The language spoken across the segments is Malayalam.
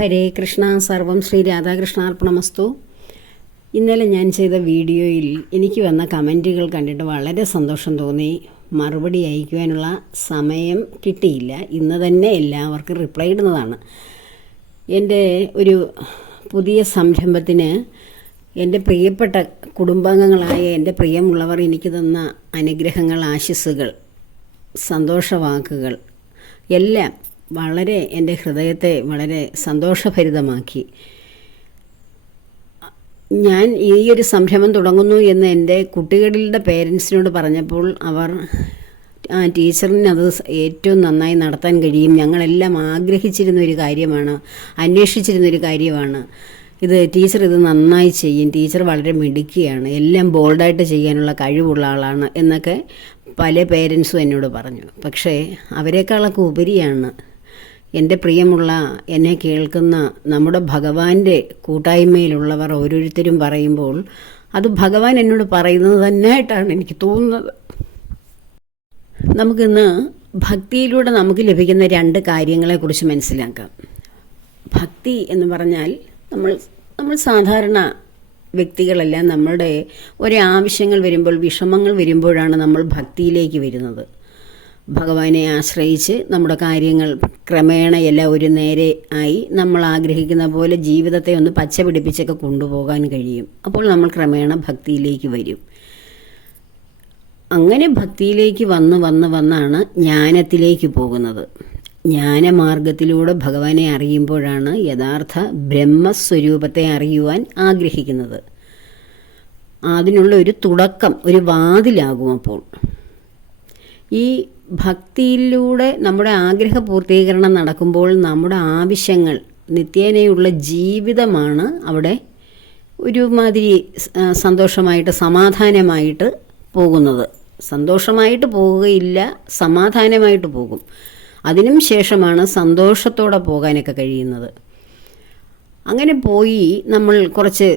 ഹരേ കൃഷ്ണ സർവം ശ്രീ രാധാകൃഷ്ണാർപ്പണമസ്തു. ഇന്നലെ ഞാൻ ചെയ്ത വീഡിയോയിൽ എനിക്ക് വന്ന കമന്റുകൾ കണ്ടിട്ട് വളരെ സന്തോഷം തോന്നി. മറുപടി അയക്കുവാനുള്ള സമയം കിട്ടിയില്ല. ഇന്ന് തന്നെ എല്ലാവർക്കും റിപ്ലൈ ഇടുന്നതാണ്. എന്റെ ഒരു പുതിയ സംരംഭത്തിന് എന്റെ പ്രിയപ്പെട്ട കുടുംബാംഗങ്ങളായ എന്റെ പ്രിയമുള്ളവർ എനിക്ക് തന്ന അനുഗ്രഹങ്ങൾ ആശിസ്സുകൾ സന്തോഷവാക്കുകൾ എല്ലാം വളരെ എന്റെ ഹൃദയത്തെ വളരെ സന്തോഷഭരിതമാക്കി. ഞാൻ ഈ ഒരു സംരംഭം തുടങ്ങുന്നു എന്ന് എന്റെ കുട്ടികളുടെ പേരൻസിനോട് പറഞ്ഞപ്പോൾ അവർ ആ ടീച്ചറിനത് ഏറ്റവും നന്നായി നടത്താൻ കഴിയും. ഞങ്ങളെല്ലാം ആഗ്രഹിച്ചിരുന്ന ഒരു കാര്യമാണ് അന്വേഷിച്ചിരുന്ന ഒരു കാര്യമാണ്. ഇത് ടീച്ചർ ഇത് നന്നായി ചെയ്യും. ടീച്ചർ വളരെ മിടുക്കിയാണ്. എല്ലാം ബോൾഡായിട്ട് ചെയ്യാനുള്ള കഴിവുള്ള ആളാണ് എന്നൊക്കെ പല പേരൻസും എന്നോട് പറഞ്ഞു. പക്ഷേ അവരെക്കാളൊക്കെ ഉപരിയാണ് എന്റെ പ്രിയമുള്ള എന്നെ കേൾക്കുന്ന നമ്മുടെ ഭഗവാന്റെ കൂട്ടായ്മയിലുള്ളവർ ഓരോരുത്തരും പറയുമ്പോൾ അത് ഭഗവാൻ എന്നോട് പറയുന്നത് തന്നെയായിട്ടാണ് എനിക്ക് തോന്നുന്നത്. നമുക്കിന്ന് ഭക്തിയിലൂടെ നമുക്ക് ലഭിക്കുന്ന രണ്ട് കാര്യങ്ങളെക്കുറിച്ച് മനസ്സിലാക്കാം. ഭക്തി എന്ന് പറഞ്ഞാൽ നമ്മൾ നമ്മൾ സാധാരണ വ്യക്തികളെല്ലാം നമ്മളുടെ ഒരു ആവശ്യങ്ങൾ വരുമ്പോൾ വിഷമങ്ങൾ വരുമ്പോഴാണ് നമ്മൾ ഭക്തിയിലേക്ക് വരുന്നത്. ഭഗവാനെ ആശ്രയിച്ച് നമ്മുടെ കാര്യങ്ങൾ ക്രമേണ എല്ലാം ഒരു നേരെ ആയി നമ്മൾ ആഗ്രഹിക്കുന്ന പോലെ ജീവിതത്തെ ഒന്ന് പച്ച പിടിപ്പിച്ചൊക്കെ കൊണ്ടുപോകാൻ കഴിയും. അപ്പോൾ നമ്മൾ ക്രമേണ ഭക്തിയിലേക്ക് വരും. അങ്ങനെ ഭക്തിയിലേക്ക് വന്ന് വന്ന് വന്നാണ് ജ്ഞാനത്തിലേക്ക് പോകുന്നത്. ജ്ഞാനമാർഗത്തിലൂടെ ഭഗവാനെ അറിയുമ്പോഴാണ് യഥാർത്ഥ ബ്രഹ്മസ്വരൂപത്തെ അറിയുവാൻ ആഗ്രഹിക്കുന്നത്. അതിനുള്ള ഒരു തുടക്കം ഒരു വാതിലാകും അപ്പോൾ. ഈ ഭക്തിയിലൂടെ നമ്മുടെ ആഗ്രഹ പൂർത്തീകരണം നടക്കുമ്പോൾ നമ്മുടെ ആവശ്യങ്ങൾ നിത്യേനയുള്ള ജീവിതമാണ് അവിടെ ഒരുമാതിരി സന്തോഷമായിട്ട് സമാധാനമായിട്ട് പോകുന്നത്. സന്തോഷമായിട്ട് പോവുകയില്ല സമാധാനമായിട്ട് പോകും. അതിനും ശേഷമാണ് സന്തോഷത്തോടെ പോകാനൊക്കെ കഴിയുന്നത്. അങ്ങനെ പോയി നമ്മൾ കുറച്ച്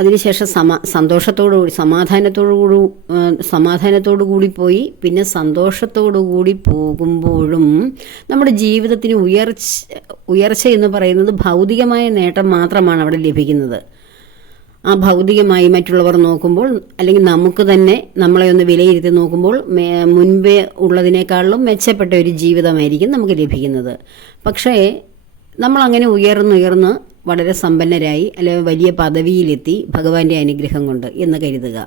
അതിനുശേഷം സമ സന്തോഷത്തോടു കൂടി സമാധാനത്തോടു കൂടി സമാധാനത്തോടു കൂടി പോയി. പിന്നെ സന്തോഷത്തോടു കൂടി പോകുമ്പോഴും നമ്മുടെ ജീവിതത്തിന് ഉയർച്ച ഉയർച്ച എന്ന് പറയുന്നത് ഭൗതികമായ നേട്ടം മാത്രമാണ് അവിടെ ലഭിക്കുന്നത്. ആ ഭൗതികമായി മറ്റുള്ളവർ നോക്കുമ്പോൾ അല്ലെങ്കിൽ നമുക്ക് തന്നെ നമ്മളെ ഒന്ന് വിലയിരുത്തി നോക്കുമ്പോൾ മുൻപേ ഉള്ളതിനേക്കാളും മെച്ചപ്പെട്ട ഒരു ജീവിതമായിരിക്കും നമുക്ക് ലഭിക്കുന്നത്. പക്ഷേ നമ്മൾ അങ്ങനെ ഉയർന്നുയർന്ന് വളരെ സമ്പന്നരായി അല്ലെങ്കിൽ വലിയ പദവിയിലെത്തി ഭഗവാന്റെ അനുഗ്രഹം കൊണ്ട് എന്ന് കരുതുക.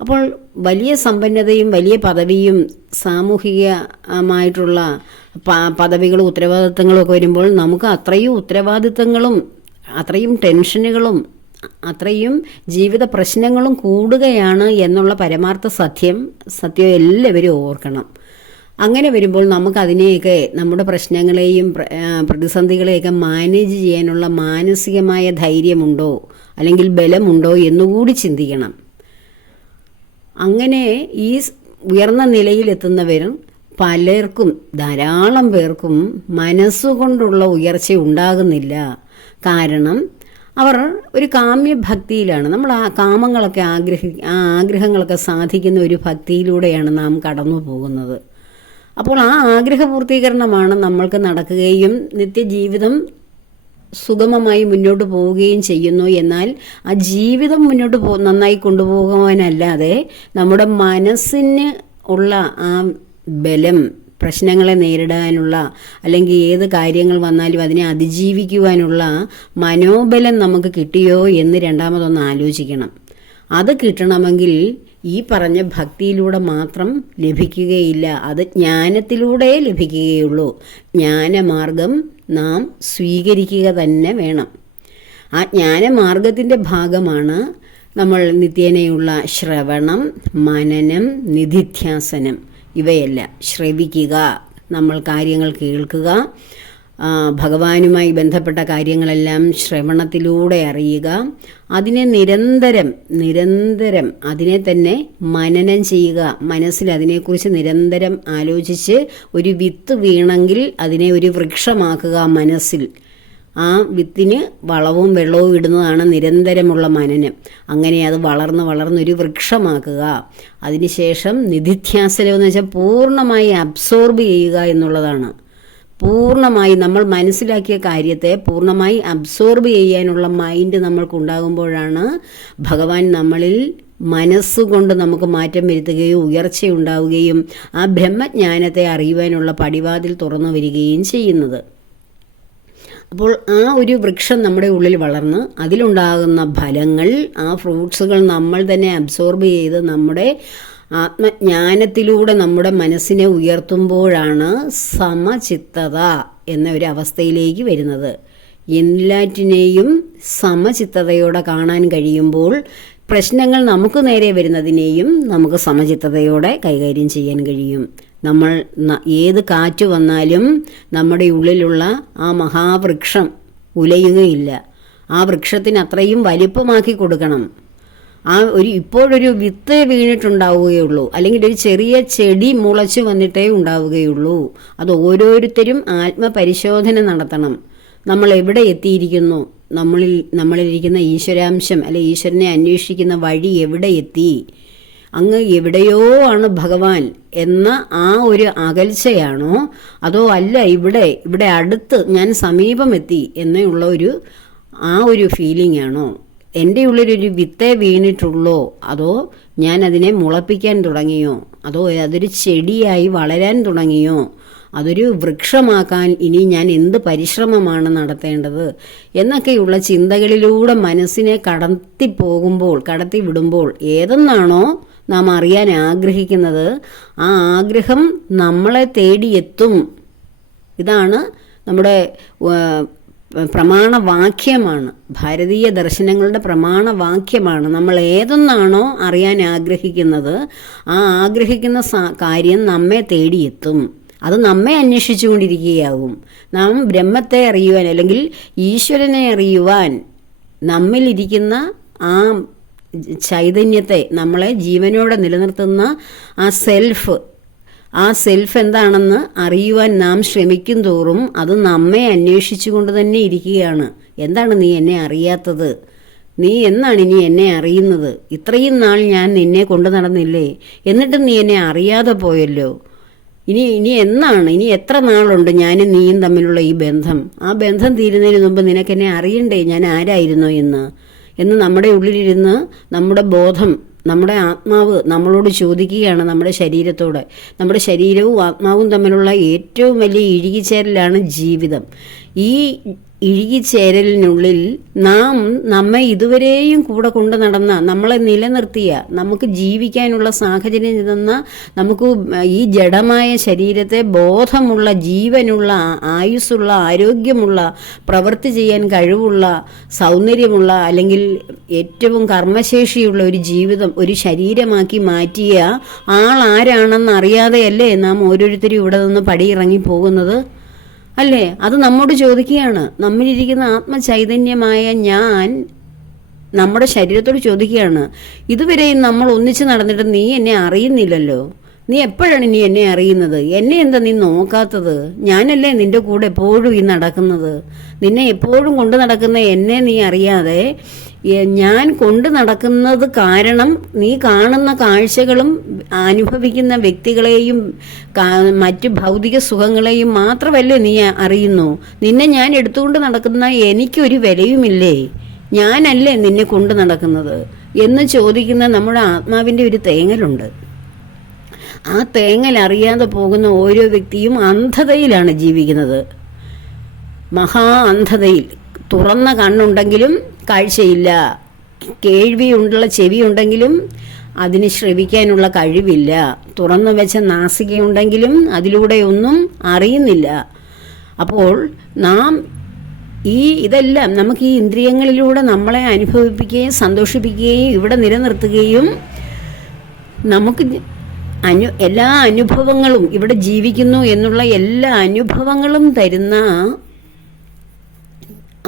അപ്പോൾ വലിയ സമ്പന്നതയും വലിയ പദവിയും സാമൂഹികമായിട്ടുള്ള പദവികളും ഉത്തരവാദിത്തങ്ങളും ഒക്കെ വരുമ്പോൾ നമുക്ക് അത്രയും ഉത്തരവാദിത്തങ്ങളും അത്രയും ടെൻഷനുകളും അത്രയും ജീവിത പ്രശ്നങ്ങളും കൂടുകയാണ് എന്നുള്ള പരമാർത്ഥ സത്യം സത്യം എല്ലാവരും ഓർക്കണം. അങ്ങനെ വരുമ്പോൾ നമുക്ക് അതിനെയൊക്കെ നമ്മുടെ പ്രശ്നങ്ങളെയും പ്രതിസന്ധികളെയൊക്കെ മാനേജ് ചെയ്യാനുള്ള മാനസികമായ ധൈര്യമുണ്ടോ? അല്ലെങ്കിൽ ബലമുണ്ടോ എന്നുകൂടി ചിന്തിക്കണം. അങ്ങനെ ഈ ഉയർന്ന നിലയിലെത്തുന്നവരും പലർക്കും ധാരാളം പേർക്കും മനസ്സുകൊണ്ടുള്ള ഉയർച്ച ഉണ്ടാകുന്നില്ല. കാരണം അവർ ഒരു കാമ്യ ഭക്തിയിലാണ് നമ്മൾ ആ കാമങ്ങളൊക്കെ ആഗ്രഹി ആ ആഗ്രഹങ്ങളൊക്കെ സാധിക്കുന്ന ഒരു ഭക്തിയിലൂടെയാണ് നാം കടന്നു പോകുന്നത് അപ്പോൾ ആ ആഗ്രഹ പൂർത്തീകരണമാണ് നമ്മൾക്ക് നടക്കുകയും നിത്യജീവിതം സുഗമമായി മുന്നോട്ട് പോവുകയും ചെയ്യുന്നു. എന്നാൽ ആ ജീവിതം മുന്നോട്ട് പോ നന്നായി കൊണ്ടുപോകുവാനല്ലാതെ നമ്മുടെ മനസ്സിന് ഉള്ള ആ ബലം പ്രശ്നങ്ങളെ നേരിടാനുള്ള അല്ലെങ്കിൽ ഏത് കാര്യങ്ങൾ വന്നാലും അതിനെ അതിജീവിക്കുവാനുള്ള മനോബലം നമുക്ക് കിട്ടിയോ എന്ന് രണ്ടാമതൊന്ന് ആലോചിക്കണം. അത് കിട്ടണമെങ്കിൽ ഈ പറഞ്ഞ ഭക്തിയിലൂടെ മാത്രം ലഭിക്കുകയില്ല. അത് ജ്ഞാനത്തിലൂടെ ലഭിക്കുകയുള്ളൂ. ജ്ഞാനമാർഗം നാം സ്വീകരിക്കുക തന്നെ വേണം. ആ ജ്ഞാനമാർഗത്തിന്റെ ഭാഗമാണ് നമ്മൾ നിത്യേനയുള്ള ശ്രവണം മനനം നിധിധ്യാസനം. ഇവയല്ല ശ്രവിക്കുക. നമ്മൾ കാര്യങ്ങൾ കേൾക്കുക. ഭഗവാനുമായി ബന്ധപ്പെട്ട കാര്യങ്ങളെല്ലാം ശ്രവണത്തിലൂടെ അറിയുക. അതിനെ നിരന്തരം നിരന്തരം അതിനെ തന്നെ മനനം ചെയ്യുക. മനസ്സിൽ അതിനെക്കുറിച്ച് നിരന്തരം ആലോചിച്ച് ഒരു വിത്ത് വീണെങ്കിൽ അതിനെ ഒരു വൃക്ഷമാക്കുക മനസ്സിൽ. ആ വിത്തിന് വളവും വെള്ളവും ഇടുന്നതാണ് നിരന്തരമുള്ള മനനം. അങ്ങനെ അത് വളർന്ന് വളർന്നൊരു വൃക്ഷമാക്കുക. അതിനുശേഷം നിധിധ്യാസനം എന്ന് വെച്ചാൽ പൂർണമായി അബ്സോർബ് ചെയ്യുക എന്നുള്ളതാണ്. പൂർണമായി നമ്മൾ മനസ്സിലാക്കിയ കാര്യത്തെ പൂർണമായി അബ്സോർബ് ചെയ്യാനുള്ള മൈൻഡ് നമ്മൾക്കുണ്ടാകുമ്പോഴാണ് ഭഗവാൻ നമ്മളിൽ മനസ്സുകൊണ്ട് നമുക്ക് മാറ്റം വരുത്തുകയും ഉയർച്ചയുണ്ടാവുകയും ആ ബ്രഹ്മജ്ഞാനത്തെ അറിയുവാനുള്ള പടിവാതിൽ തുറന്നു വരികയും ചെയ്യുന്നത്. അപ്പോൾ ആ ഒരു വൃക്ഷം നമ്മുടെ ഉള്ളിൽ വളർന്ന് അതിലുണ്ടാകുന്ന ഫലങ്ങൾ ആ ഫ്രൂട്ട്സുകൾ നമ്മൾ തന്നെ അബ്സോർബ് ചെയ്ത് നമ്മുടെ ആത്മജ്ഞാനത്തിലൂടെ നമ്മുടെ മനസ്സിനെ ഉയർത്തുമ്പോഴാണ് സമചിത്തത എന്ന ഒരു അവസ്ഥയിലേക്ക് വരുന്നത്. എല്ലാറ്റിനെയും സമചിത്തതയോടെ കാണാൻ കഴിയുമ്പോൾ പ്രശ്നങ്ങൾ നമുക്ക് നേരെ വരുന്നതിനെയും നമുക്ക് സമചിത്തതയോടെ കൈകാര്യം ചെയ്യാൻ കഴിയും. നമ്മൾ ഏത് കാറ്റ് വന്നാലും നമ്മുടെ ഉള്ളിലുള്ള ആ മഹാവൃക്ഷം ഉലയുകയില്ല. ആ വൃക്ഷത്തിന് അത്രയും വലിപ്പമാക്കി കൊടുക്കണം. ആ ഒരു ഇപ്പോഴൊരു വിത്ത് വീണിട്ടുണ്ടാവുകയുള്ളൂ. അല്ലെങ്കിൽ ഒരു ചെറിയ ചെടി മുളച്ചു വന്നിട്ടേ ഉണ്ടാവുകയുള്ളൂ. അത് ഓരോരുത്തരും ആത്മപരിശോധന നടത്തണം. നമ്മൾ എവിടെ എത്തിയിരിക്കുന്നു? നമ്മളിൽ നമ്മളിരിക്കുന്ന ഈശ്വരാംശം അല്ലെ ഈശ്വരനെ അന്വേഷിക്കുന്ന വഴി എവിടെ എത്തി? അങ്ങ് എവിടെയോ ആണ് ഭഗവാൻ എന്ന ആ ഒരു അകൽച്ചയാണോ? അതോ അല്ല ഇവിടെ ഇവിടെ അടുത്ത് ഞാൻ സമീപമെത്തി എന്നുള്ള ഒരു ആ ഒരു ഫീലിംഗ് ആണോ? എന്റെ ഉള്ളിലൊരു വിത്തേ വീണിട്ടുള്ളോ? അതോ ഞാൻ അതിനെ മുളപ്പിക്കാൻ തുടങ്ങിയോ? അതോ അതൊരു ചെടിയായി വളരാൻ തുടങ്ങിയോ? അതൊരു വൃക്ഷമാക്കാൻ ഇനി ഞാൻ എന്ത് പരിശ്രമമാണ് നടത്തേണ്ടത്? എന്നൊക്കെയുള്ള ചിന്തകളിലൂടെ മനസ്സിനെ കടത്തി പോകുമ്പോൾ കടത്തി വിടുമ്പോൾ ഏതെന്നാണോ നാം അറിയാൻ ആഗ്രഹിക്കുന്നത്. ആ ആഗ്രഹം നമ്മളെ തേടിയെത്തും. ഇതാണ് നമ്മുടെ പ്രമാണവാക്യമാണ്. ഭാരതീയ ദർശനങ്ങളുടെ പ്രമാണവാക്യമാണ്. നമ്മൾ ഏതൊന്നാണോ അറിയാൻ ആഗ്രഹിക്കുന്നത് ആ ആഗ്രഹിക്കുന്ന കാര്യം നമ്മെ തേടിയെത്തും. അത് നമ്മെ അന്വേഷിച്ചുകൊണ്ടിരിക്കുകയാവും. നാം ബ്രഹ്മത്തെ അറിയുവാൻ അല്ലെങ്കിൽ ഈശ്വരനെ അറിയുവാൻ നമ്മിലിരിക്കുന്ന ആ ചൈതന്യത്തെ നമ്മളെ ജീവനോടെ നിലനിർത്തുന്ന ആ സെൽഫ് ആ സെൽഫ് എന്താണെന്ന് അറിയുവാൻ നാം ശ്രമിക്കും തോറും അത് നമ്മെ അന്വേഷിച്ചുകൊണ്ട് തന്നെ ഇരിക്കുകയാണ്. എന്താണ് നീ എന്നെ അറിയാത്തത്? നീ എന്നാണ് ഇനി എന്നെ അറിയുന്നത്? ഇത്രയും നാൾ ഞാൻ നിന്നെ കൊണ്ടു നടന്നില്ലേ? എന്നിട്ടും നീ എന്നെ അറിയാതെ പോയല്ലോ. ഇനി ഇനി എന്നാണ്? ഇനി എത്ര നാളുണ്ട് ഞാനും നീയും തമ്മിലുള്ള ഈ ബന്ധം? ആ ബന്ധം തീരുന്നതിന് മുമ്പ് നിനക്കെന്നെ അറിയണ്ടേ ഞാൻ ആരായിരുന്നോ എന്ന്? എന്ന് നമ്മുടെ ഉള്ളിലിരുന്ന് നമ്മുടെ ബോധം നമ്മുടെ ആത്മാവ് നമ്മളോട് ചോദിക്കുകയാണ് നമ്മുടെ ശരീരത്തോട്. നമ്മുടെ ശരീരവും ആത്മാവും തമ്മിലുള്ള ഏറ്റവും വലിയ ഇഴുകിച്ചേരലാണ് ജീവിതം. ഈ ഇഴുകിച്ചേരലിനുള്ളിൽ നാം നമ്മെ ഇതുവരെയും കൂടെ കൊണ്ടു നടന്ന നമ്മളെ നിലനിർത്തിയ നമുക്ക് ജീവിക്കാനുള്ള സാഹചര്യം തന്ന നമുക്ക് ഈ ജഡമായ ശരീരത്തെ ബോധമുള്ള ജീവനുള്ള ആയുസ്സുള്ള ആരോഗ്യമുള്ള പ്രവൃത്തി ചെയ്യാൻ കഴിവുള്ള സൗന്ദര്യമുള്ള അല്ലെങ്കിൽ ഏറ്റവും കർമ്മശേഷിയുള്ള ഒരു ജീവിതം ഒരു ശരീരമാക്കി മാറ്റിയ ആൾ ആരാണെന്ന് അറിയാതെയല്ലേ നാം ഓരോരുത്തരും ഇവിടെ നിന്ന് പടിയിറങ്ങി പോകുന്നത്? അല്ലേ? അത് നമ്മോട് ചോദിക്കുകയാണ്. നമ്മളിരിക്കുന്ന ആത്മചൈതന്യമായ ഞാൻ നമ്മുടെ ശരീരത്തോട് ചോദിക്കുകയാണ്. ഇതുവരെയും നമ്മൾ ഒന്നിച്ച് നടന്നിട്ട് നീ എന്നെ അറിയുന്നില്ലല്ലോ. നീ എപ്പോഴാണ് നീ എന്നെ അറിയുന്നത്? എന്നെ എന്താ നീ നോക്കാത്തത്? ഞാനല്ലേ നിന്റെ കൂടെ എപ്പോഴും ഈ നടക്കുന്നത്? നിന്നെ എപ്പോഴും കൊണ്ടു നടക്കുന്ന എന്നെ നീ അറിയാതെ ഞാൻ കൊണ്ടു നടക്കുന്നത് കാരണം നീ കാണുന്ന കാഴ്ചകളും അനുഭവിക്കുന്ന വ്യക്തികളെയും മറ്റ് ഭൗതിക സുഖങ്ങളെയും മാത്രമല്ലേ നീ അറിയുന്നു. നിന്നെ ഞാൻ എടുത്തുകൊണ്ട് നടക്കുന്ന എനിക്കൊരു വിലയുമില്ലേ? ഞാനല്ലേ നിന്നെ കൊണ്ടു നടക്കുന്നത്? എന്ന് ചോദിക്കുന്ന നമ്മുടെ ആത്മാവിന്റെ ഒരു തേങ്ങലുണ്ട്. ആ തേങ്ങൽ അറിയാതെ പോകുന്ന ഓരോ വ്യക്തിയും അന്ധതയിലാണ് ജീവിക്കുന്നത്. മഹാ അന്ധതയിൽ. തുറന്ന കണ്ണുണ്ടെങ്കിലും കാഴ്ചയില്ല. കേൾവിയുള്ള ചെവിയുണ്ടെങ്കിലും അതിന് ശ്രവിക്കാനുള്ള കഴിവില്ല. തുറന്നു വെച്ച നാസികയുണ്ടെങ്കിലും അതിലൂടെ ഒന്നും അറിയുന്നില്ല. അപ്പോൾ നാം ഈ ഇതെല്ലാം നമുക്ക് ഈ ഇന്ദ്രിയങ്ങളിലൂടെ നമ്മളെ അനുഭവിപ്പിക്കുകയും സന്തോഷിപ്പിക്കുകയും ഇവിടെ നിലനിർത്തുകയും നമുക്ക് അനു എല്ലാ അനുഭവങ്ങളും ഇവിടെ ജീവിക്കുന്നു എന്നുള്ള എല്ലാ അനുഭവങ്ങളും തരുന്ന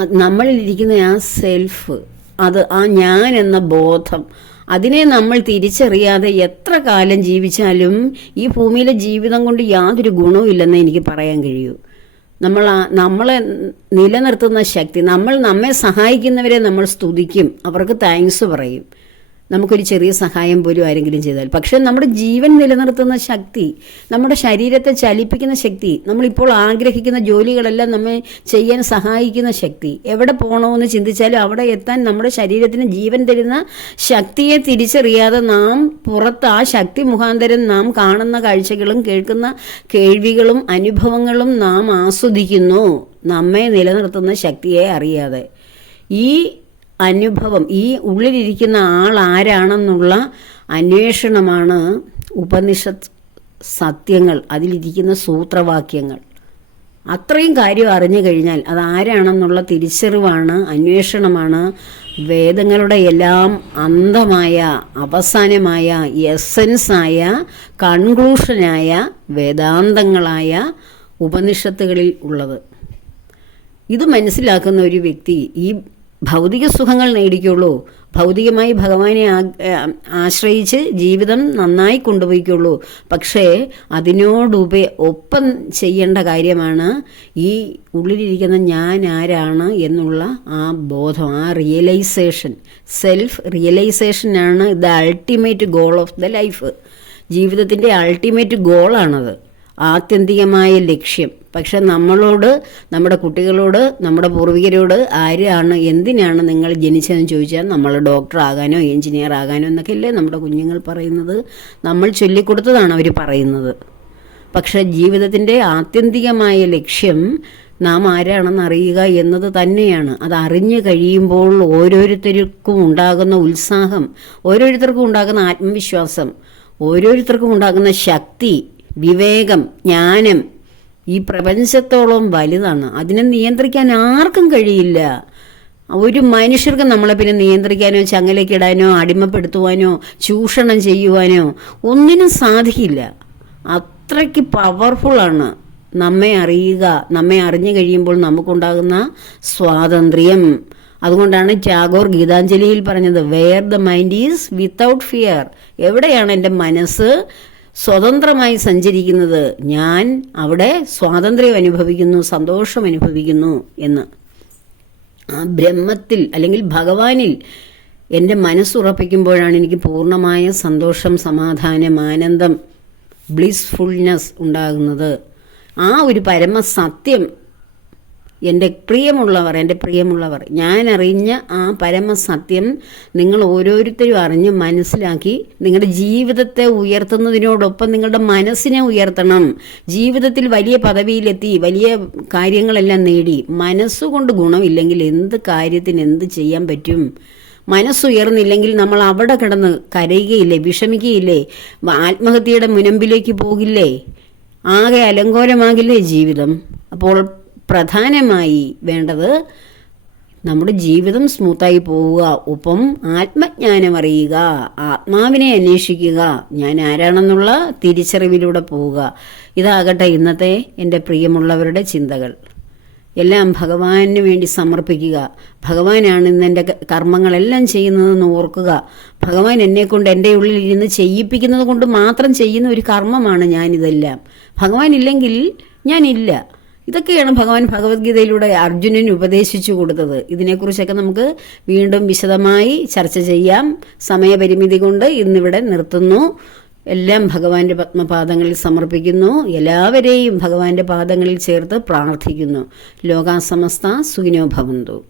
നമ്മളിലിരിക്കുന്ന ആ സെൽഫ് അത് ആ ഞാൻ എന്ന ബോധം അതിനെ നമ്മൾ തിരിച്ചറിയാതെ എത്ര കാലം ജീവിച്ചാലും ഈ ഭൂമിയിലെ ജീവിതം കൊണ്ട് യാതൊരു ഗുണവും ഇല്ലെന്ന് എനിക്ക് പറയാൻ കഴിയൂ. നമ്മൾ നമ്മളെ നിലനിർത്തുന്ന ശക്തി നമ്മൾ നമ്മെ സഹായിക്കുന്നവരെ നമ്മൾ സ്തുതിക്കും അവർക്ക് താങ്ക്സ് പറയും. നമുക്കൊരു ചെറിയ സഹായം പോലും ആരെങ്കിലും ചെയ്താൽ. പക്ഷേ നമ്മുടെ ജീവൻ നിലനിർത്തുന്ന ശക്തി നമ്മുടെ ശരീരത്തെ ചലിപ്പിക്കുന്ന ശക്തി നമ്മളിപ്പോൾ ആഗ്രഹിക്കുന്ന ജോലികളെല്ലാം നമ്മെ ചെയ്യാൻ സഹായിക്കുന്ന ശക്തി എവിടെ പോകണമെന്ന് ചിന്തിച്ചാലും അവിടെ എത്താൻ നമ്മുടെ ശരീരത്തിന് ജീവൻ തരുന്ന ശക്തിയെ തിരിച്ചറിയാതെ നാം പുറത്ത് ആ ശക്തി മുഖാന്തരം നാം കാണുന്ന കാഴ്ചകളും കേൾക്കുന്ന കേൾവികളും അനുഭവങ്ങളും നാം ആസ്വദിക്കുന്നു. നമ്മെ നിലനിർത്തുന്ന ശക്തിയെ അറിയാതെ. ഈ അനുഭവം. ഈ ഉള്ളിലിരിക്കുന്ന ആൾ ആരാണെന്നുള്ള അന്വേഷണമാണ് ഉപനിഷത്ത് സത്യങ്ങൾ അതിലിരിക്കുന്ന സൂത്രവാക്യങ്ങൾ. അത്രയും കാര്യം അറിഞ്ഞു കഴിഞ്ഞാൽ അത് ആരാണെന്നുള്ള തിരിച്ചറിവാണ് അന്വേഷണമാണ് വേദങ്ങളുടെ എല്ലാം അന്തമായ അവസാനമായ എസൻസായ കൺക്ലൂഷനായ വേദാന്തങ്ങളായ ഉപനിഷത്തുകളിൽ ഉള്ളത്. ഇത് മനസ്സിലാക്കുന്ന ഒരു വ്യക്തി ഈ ഭൗതിക സുഖങ്ങൾ നേടിക്കുള്ളൂ. ഭൗതികമായി ഭഗവാനെ ആശ്രയിച്ച് ജീവിതം നന്നായി കൊണ്ടുപോയിക്കുള്ളൂ. പക്ഷേ അതിനോടുപേ ഒപ്പം ചെയ്യേണ്ട കാര്യമാണ് ഈ ഉള്ളിലിരിക്കുന്ന ഞാൻ ആരാണ് എന്നുള്ള ആ ബോധം ആ realisation self റിയലൈസേഷനാണ് the ultimate goal of the life ജീവിതത്തിന്റെ അൾട്ടിമേറ്റ് ഗോളാണത് ആത്യന്തികമായ ലക്ഷ്യം. പക്ഷെ നമ്മളോട് നമ്മുടെ കുട്ടികളോട് നമ്മുടെ പൂർവികരോട് ആരാണ് എന്തിനാണ് നിങ്ങൾ ജനിച്ചതെന്ന് ചോദിച്ചാൽ നമ്മൾ ഡോക്ടർ ആകാനോ എഞ്ചിനീയർ ആകാനോ എന്നൊക്കെ അല്ലേ നമ്മുടെ കുഞ്ഞുങ്ങൾ പറയുന്നത്. നമ്മൾ ചൊല്ലിക്കൊടുത്തതാണ് അവർ പറയുന്നത്. പക്ഷെ ജീവിതത്തിന്റെ ആത്യന്തികമായ ലക്ഷ്യം നാം ആരാണെന്ന് അറിയുക എന്നത് തന്നെയാണ്. അത് അറിഞ്ഞു കഴിയുമ്പോൾ ഓരോരുത്തർക്കും ഉണ്ടാകുന്ന ഉത്സാഹം ഓരോരുത്തർക്കും ഉണ്ടാകുന്ന ആത്മവിശ്വാസം ഓരോരുത്തർക്കും ഉണ്ടാകുന്ന ശക്തി വിവേകം ജ്ഞാനം ഈ പ്രപഞ്ചത്തോളം വലുതാണ്. അതിനെ നിയന്ത്രിക്കാൻ ആർക്കും കഴിയില്ല. ഒരു മനുഷ്യർക്ക് നമ്മളെ പിന്നെ നിയന്ത്രിക്കാനോ ചങ്ങലക്കിടാനോ അടിമപ്പെടുത്തുവാനോ ചൂഷണം ചെയ്യുവാനോ ഒന്നിനും സാധിക്കില്ല. അത്രയ്ക്ക് പവർഫുള്ളാണ് നമ്മെ അറിയുക. നമ്മെ അറിഞ്ഞു കഴിയുമ്പോൾ നമുക്കുണ്ടാകുന്ന സ്വാതന്ത്ര്യം. അതുകൊണ്ടാണ് ടാഗോർ ഗീതാഞ്ജലിയിൽ പറഞ്ഞത് where the mind is without fear എവിടെയാണ് എന്റെ മനസ്സ് സ്വതന്ത്രമായി സഞ്ചരിക്കുന്നത് ഞാൻ അവിടെ സ്വാതന്ത്ര്യം അനുഭവിക്കുന്നു സന്തോഷം അനുഭവിക്കുന്നു എന്ന്. ആ ബ്രഹ്മത്തിൽ അല്ലെങ്കിൽ ഭഗവാനിൽ എന്റെ മനസ്സുറപ്പിക്കുമ്പോഴാണ് എനിക്ക് പൂർണമായ സന്തോഷം സമാധാനം ആനന്ദം ബ്ലിസ്ഫുൾനെസ് ഉണ്ടാകുന്നത്. ആ ഒരു പരമസത്യം എന്റെ പ്രിയമുള്ളവർ എന്റെ പ്രിയമുള്ളവർ ഞാൻ അറിഞ്ഞ ആ പരമസത്യം നിങ്ങൾ ഓരോരുത്തരും അറിഞ്ഞ് മനസ്സിലാക്കി നിങ്ങളുടെ ജീവിതത്തെ ഉയർത്തുന്നതിനോടൊപ്പം നിങ്ങളുടെ മനസ്സിനെ ഉയർത്തണം. ജീവിതത്തിൽ വലിയ പദവിയിലെത്തി വലിയ കാര്യങ്ങളെല്ലാം നേടി മനസ്സുകൊണ്ട് ഗുണമില്ലെങ്കിൽ എന്ത് കാര്യത്തിന് എന്ത് ചെയ്യാൻ പറ്റും? മനസ്സുയർന്നില്ലെങ്കിൽ നമ്മൾ അവിടെ കിടന്ന് കരയുകയില്ലേ വിഷമിക്കുകയില്ലേ ആത്മഹത്യയുടെ മുനമ്പിലേക്ക് പോകില്ലേ? ആകെ അലങ്കോലമാകില്ലേ ജീവിതം? അപ്പോൾ പ്രധാനമായി വേണ്ടത് നമ്മുടെ ജീവിതം സ്മൂത്തായി പോവുക. ഒപ്പം ആത്മജ്ഞാനം അറിയുക. ആത്മാവിനെ അന്വേഷിക്കുക. ഞാൻ ആരാണെന്നുള്ള തിരിച്ചറിവിലൂടെ പോവുക. ഇതാകട്ടെ ഇന്നത്തെ എന്റെ പ്രിയമുള്ളവരുടെ ചിന്തകൾ. എല്ലാം ഭഗവാന് വേണ്ടി സമർപ്പിക്കുക. ഭഗവാനാണ് ഇന്ന് എന്റെ കർമ്മങ്ങളെല്ലാം ചെയ്യുന്നതെന്ന് ഓർക്കുക. ഭഗവാൻ എന്നെ കൊണ്ട് എന്റെ ഉള്ളിൽ ഇരുന്ന് ചെയ്യിപ്പിക്കുന്നത് കൊണ്ട് മാത്രം ചെയ്യുന്ന ഒരു കർമ്മമാണ് ഞാനിതെല്ലാം. ഭഗവാൻ ഇല്ലെങ്കിൽ ഞാനില്ല. ഇതൊക്കെയാണ് ഭഗവാൻ ഭഗവത്ഗീതയിലൂടെ അർജുനൻ ഉപദേശിച്ചു കൊടുത്തത്. ഇതിനെക്കുറിച്ചൊക്കെ നമുക്ക് വീണ്ടും വിശദമായി ചർച്ച ചെയ്യാം. സമയപരിമിതി കൊണ്ട് ഇന്നിവിടെ നിർത്തുന്നു. എല്ലാം ഭഗവാന്റെ പത്മപാദങ്ങളിൽ സമർപ്പിക്കുന്നു. എല്ലാവരെയും ഭഗവാന്റെ പാദങ്ങളിൽ ചേർത്ത് പ്രാർത്ഥിക്കുന്നു. ലോകാസമസ്ത സുഖിനോ ഭവന്തു.